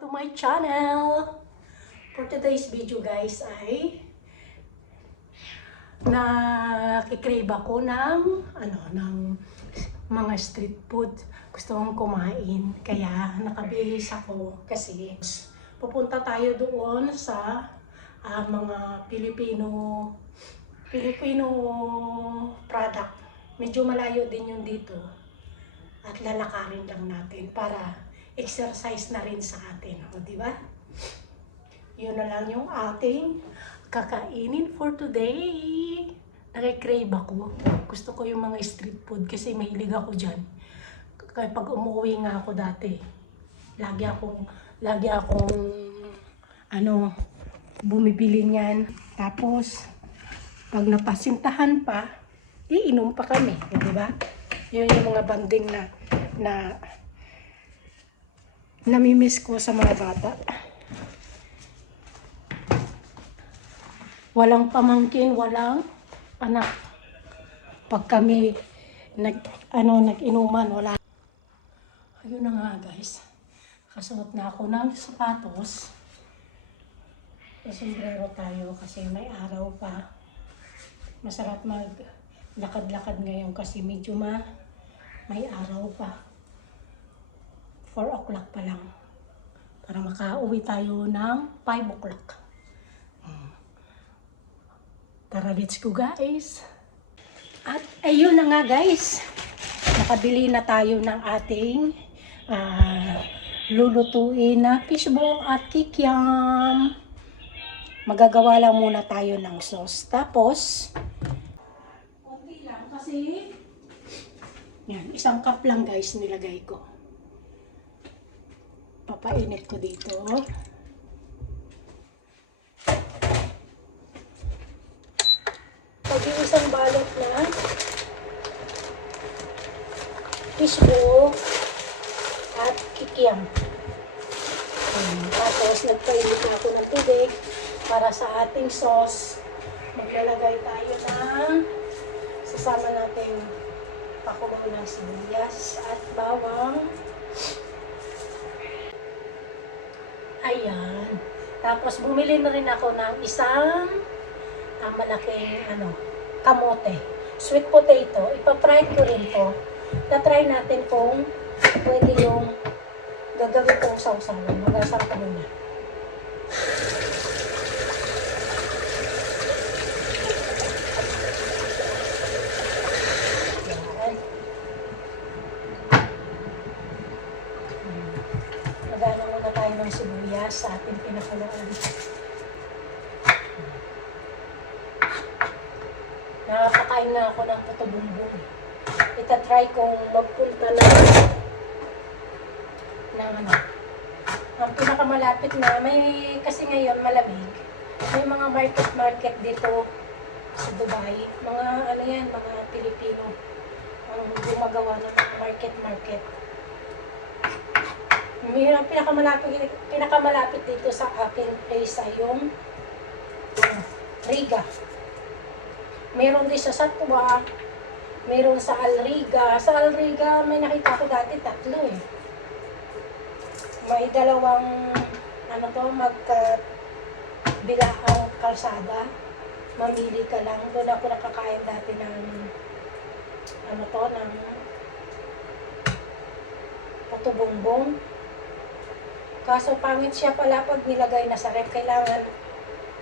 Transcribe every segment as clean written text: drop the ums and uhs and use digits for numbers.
back to my channel. For today's video guys ay nakikrave ako ng mga street food. Gusto kong kumain kaya nakabihis ako kasi pupunta tayo doon sa mga Filipino product. Medyo malayo din yun dito. At lalakarin lang natin para exercise na rin sa atin. O, di ba? Yun na lang yung ating kakainin for today. Nakikrave ako. Gusto ko yung mga street food kasi mahilig ako dyan. Kaya pag umuwi nga ako dati, lagi akong bumibili niyan. Tapos, pag napasintahan pa, iinom pa kami. Di ba? Yun yung mga banding na namimiss ko sa mga bata. Walang pamangkin, walang anak. Pag kami nag-inuman, wala. Ayun na nga guys. Kasuot na ako ng sapatos. Sombrero tayo kasi may araw pa. Masarap maglakad-lakad ngayon kasi medyo may araw pa. 4 o'clock pa lang. Para makauwi tayo ng 5 o'clock. Tara, let's go guys. At ayun na nga guys. Nakabili na tayo ng ating lulutuin na fishball at kikiam. Magagawa lang muna tayo ng sauce. Tapos, konti lang kasi yan, 1 cup lang guys nilagay ko. Papainit ko dito. Pag yung isang balot na fishball at kikiam. Tapos nagpainit na ako ng tubig para sa ating sauce. Maglalagay tayo ng sasama natin pakulo ng sibuyas at bawang. Ayan. Tapos bumili na rin ako ng isang malaking kamote. Sweet potato. Ipa-fry ko rin to. Na-try natin kung pwede yung gagawin kong sausawan. Magasar ko muna. Magana muna tayo ng sibuyas sa ating pinakuloan. Nakakakain na ako ng puto bumbong. Ita-try kong magpunta ang pinakamalapit na kasi ngayon malamig. May mga market dito sa Dubai. Mga Pilipino ang gumagawa ng market. May pinakamalapit dito sa aking place ay yung Riga. Meron din sa Satwa, meron sa Alriga. Sa Alriga, may nakita ko dati 3 eh. May 2, magkabilaang kalsada. Mamili ka lang. Doon ako nakakain dati ng puto bongbong. Kaso pangit siya pala pag nilagay na sa ref. Kailangan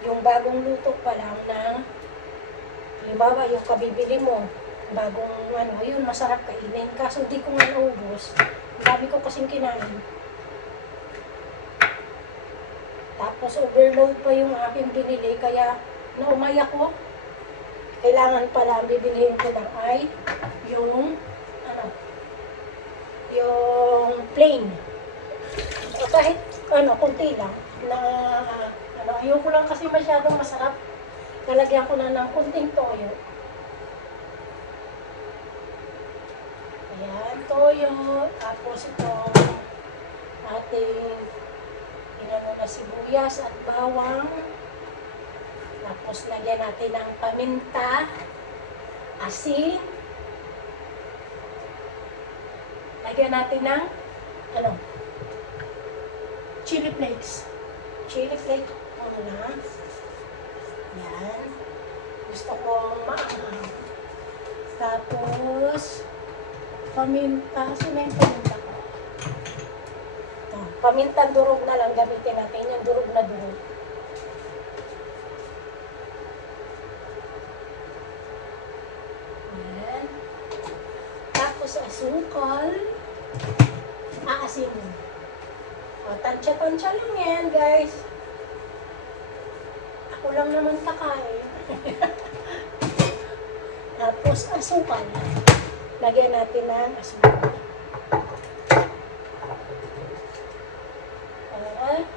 yung bagong luto pa lang na halimbawa, yung kabibili mo, bagong yun, masarap kainin. Kaso di ko nga naubos. Dami ko kasing kinain. Tapos overload pa yung aking binili, kaya naumay ako. Kailangan pala bibilihin ko ng yung plain. O kahit konti lang. Ayoko lang kasi masyadong masarap. Lalagyan ko na ng kunting toyo. Ayan, toyo. Tapos itong ating na sibuyas at bawang. Tapos lagyan natin ng paminta, asin. Lagyan natin ng chili flakes. Chili flake muna. Yan. Gusto kong maanghang. Tapos, paminta. Sino yung paminta ko? Ito. Pamintang durog na lang gamitin natin. Yung durog na durog. Yan. Tapos, asukal. Aasinin. O, tansya-tansya lang yan, guys. Ako lang naman kakain. Tapos, asukal. Lagyan natin ng asukal. Alright.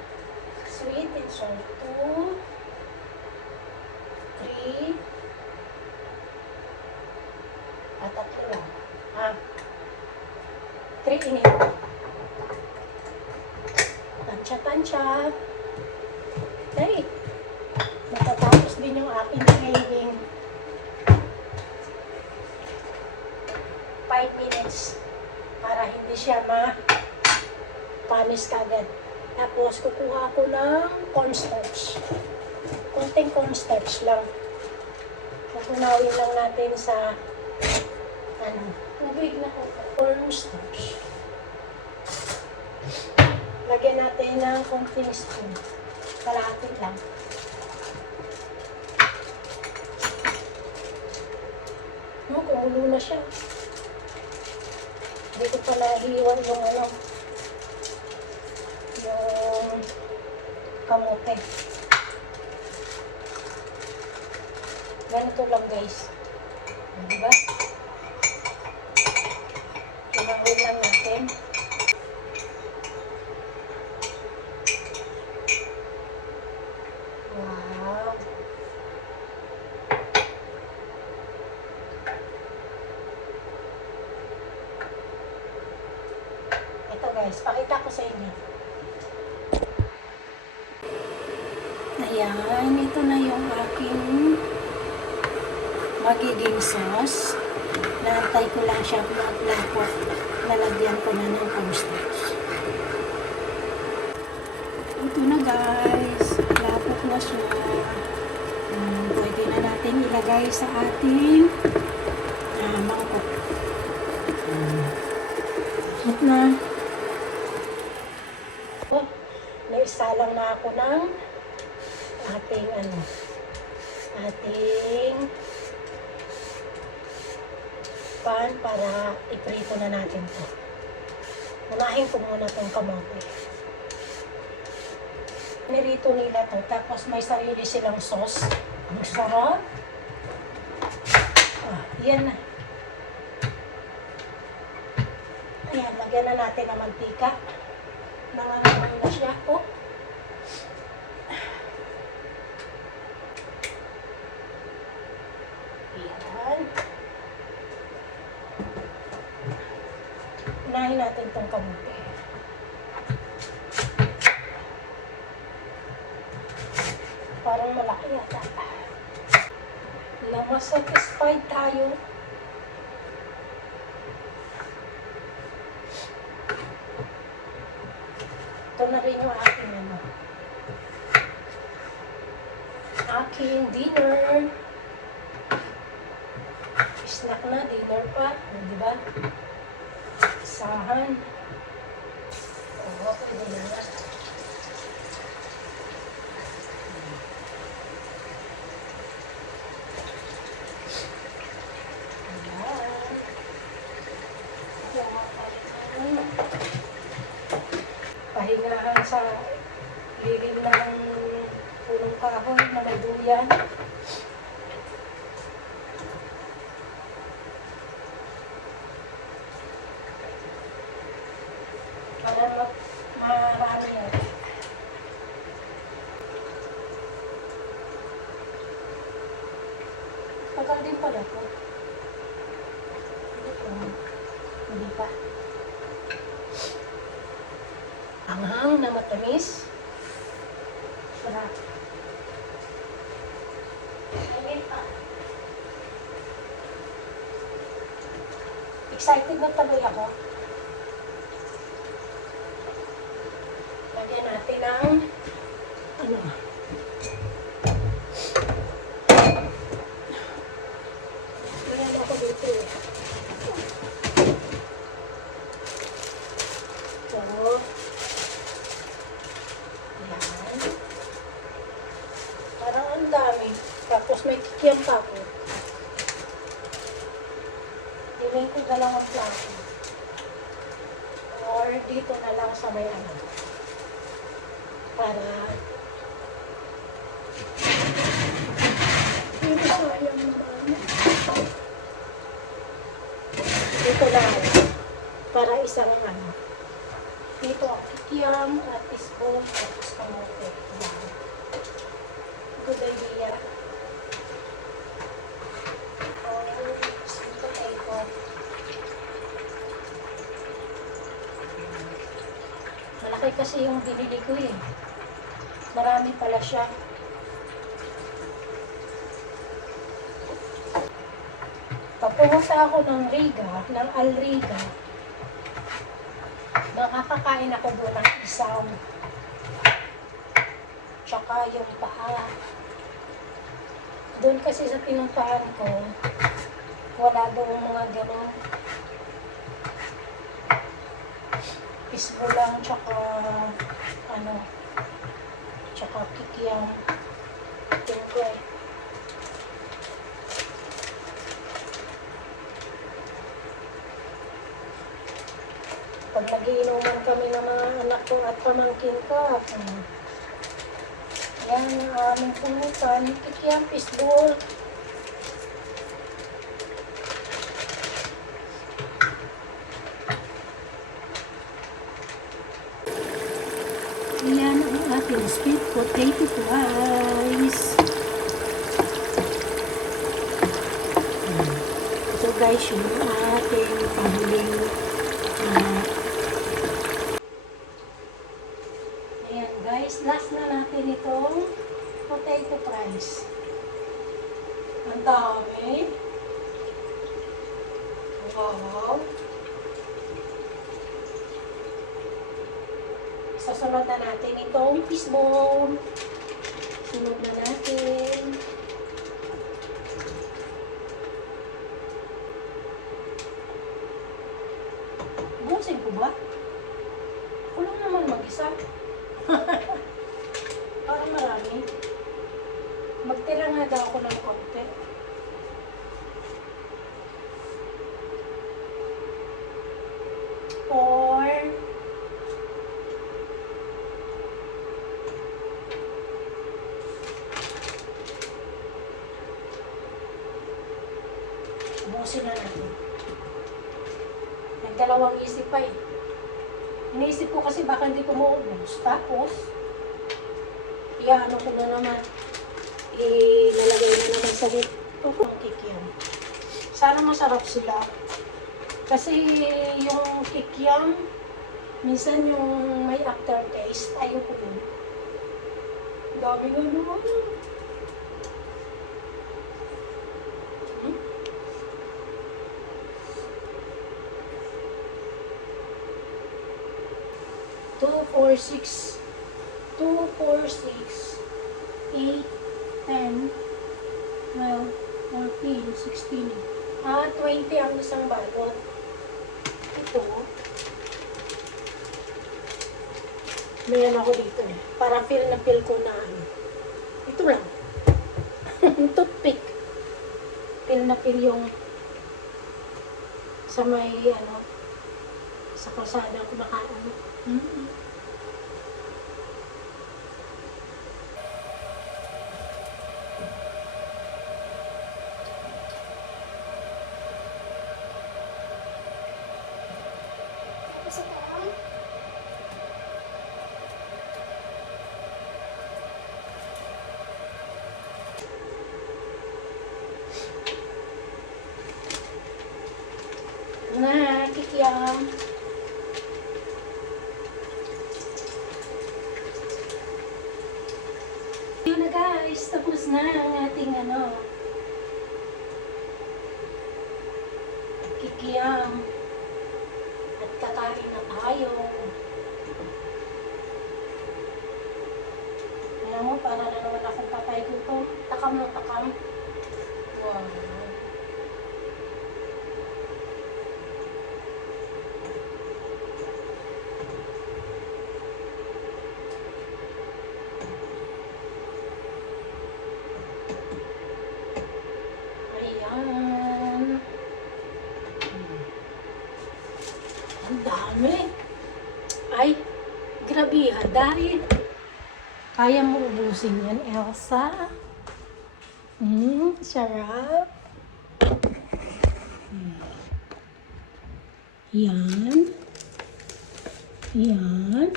Sweet and salt. 2, 3, at 3 lang. 3 in here. Tansya-tansya. Okay. Matatapos din yung aking training. 5 minutes para hindi siya ma-panis kagad. Tapos, kukuha ko ng cornstarch. Konting cornstarch lang. Kukunawin lang natin sa tubig na cornstarch. Lagyan natin ng konting spoon. Kalahati lang. Kumulo na siya. Hindi ko pa nahiwan yung yung kamote. Ganito lang, guys. Diba? Tunawin lang natin. Wow! Ito, guys, pakita ko sa inyo. Ayan, ito na yung aking magiging sauce. Naantay ko lang siya maglapot. Nalagyan ko na ng cornstarch. Ito na, guys. Lapot na siya. Pwede na natin ilagay sa ating mangkok. At na. Oh, naisalang na ako ng ating pan para iprito na natin to. Unahin ko muna itong kamote. Nirito nila to, tapos may sarili silang sauce. Ang sarap. Yan na. Ayan, lagyan na natin ng mantika. Nangangamoy na siya. Oh. Ayan. Unahin natin itong kamote. Parang malaki yata. Na mas satisfied tayo. Ito na rin yung aking dinner. Snack na, dinner pa. Diba? Isahan. Oo, pwede na nga. Pahingaan sa lilim ng punong kahoy na may duyan. Para marami yan. Tagal din pala po. Hindi pa. Anghang na matamis. Sarap. Hindi pa. Excited na tuloy ako. Lagyan natin ng ano, meron ako dito eh. So, yan. Parang ang dami. Tapos may kikiam pa ako. Dinig ko dalawang plato. Or dito na lang sa may ano. Para dito sayang naman. Dito lang. Para isang ano. Dito ang kikiam at spoon tapos kamote. Yan. Good idea. Malaki kasi yung binili ko eh. Marami pala siya. Pag pumunta ako ng Riga, ng Alriga, nakakakain ako doon ng isaw. Tsaka yung paa. Doon kasi sa pinuntahan ko, wala doon mga gano'n. Pisco lang, tsaka ano, tsaka kikiam. Tingko eh. Pag nagiinuman kami ng mga anak ko at pamangkin ko, yan ang aming pulutan, kikiam, fishball. Yan ang ating sweet potato fries. So guys, yung ating pangling ayan guys, last na natin itong potato fries. Ang dami. Wow. Sasunod na natin itong fishball. Sunod na natin. Busin ko ba? Ako lang naman mag-isa. Parang marami. Magtira nga daw ako ng konti. Or busin na natin. Nagdalawang isip pa eh. Iniisip ko kasi baka hindi ko maubos. Tapos, iyaano ko na naman. Ilalagay na naman sa hito ko ang kikiam. Sana masarap sila. Kasi yung kikiam, minsan yung may aftertaste, ayoko din. Dami nga naman. 2, 4, 6, 2, 4, 6, 8, 10, 12, 14, 16. 20 ang isang balot. Ito. Mayroon ako dito eh. Para feel na feel ko na ano. Ito lang. Toothpick. Feel na feel yung sa may ano, sa kalsada ko makaano. Na, kikiam. Yun na guys, tapos na ang ating ano, kikiam. At kakain na tayo. Tingnan mo, para na naman akong patay ko to. Takam na takam. Wow. Ayan. Ang dami. Ay, grabe ha. Dahil kaya mo ubusin yan, Elsa. Sarap. Yan. Yan.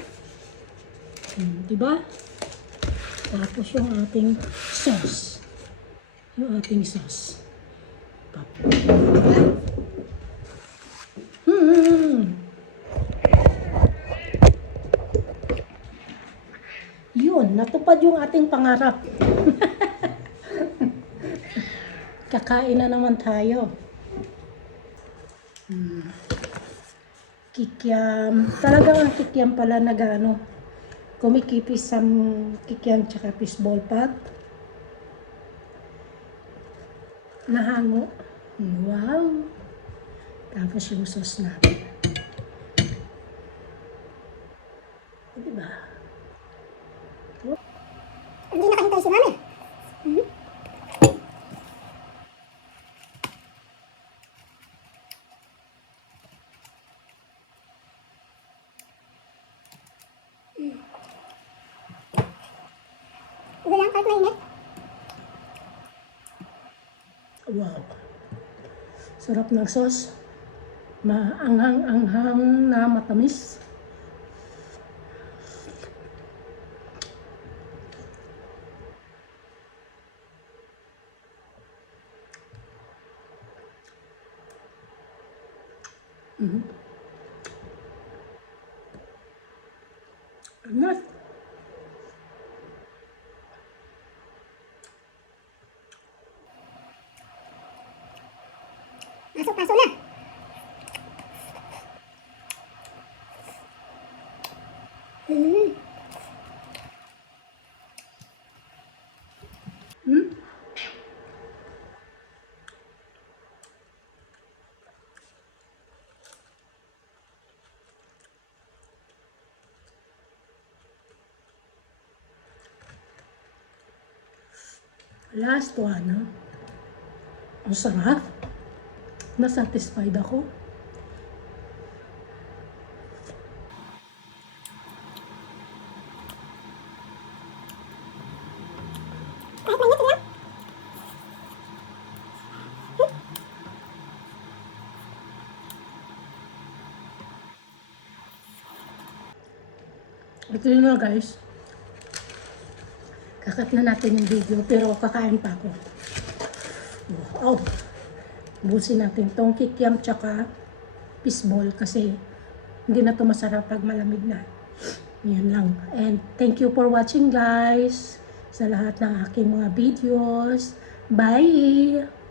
Diba? Tapos yung ating sauce. Yung ating sauce. Yun, natupad yung ating pangarap. Kakain na naman tayo. Kikiam. Talagang ang kikiam pala nagano. Kumikipis sa kikiam tsaka fishball pot. Nahango. Wow. Tapos yung sauce natin. Diba? Hindi nakahintay si Mami. Ito lang, kahit mainit. Wow. Sarap ng sauce. Maanghang-anghang na matamis. Angat. Pasok na. Last one, ha? Ang sarap. Nasatisfied ako. Kahit mainit, sige lang. Ito yun na, guys. Kakat na natin yung video, pero kakain pa ako. Oh, busin natin tong kikiam tsaka fishball kasi hindi na to masarap pag malamig na. Yan lang. And thank you for watching, guys, sa lahat ng aking mga videos. Bye!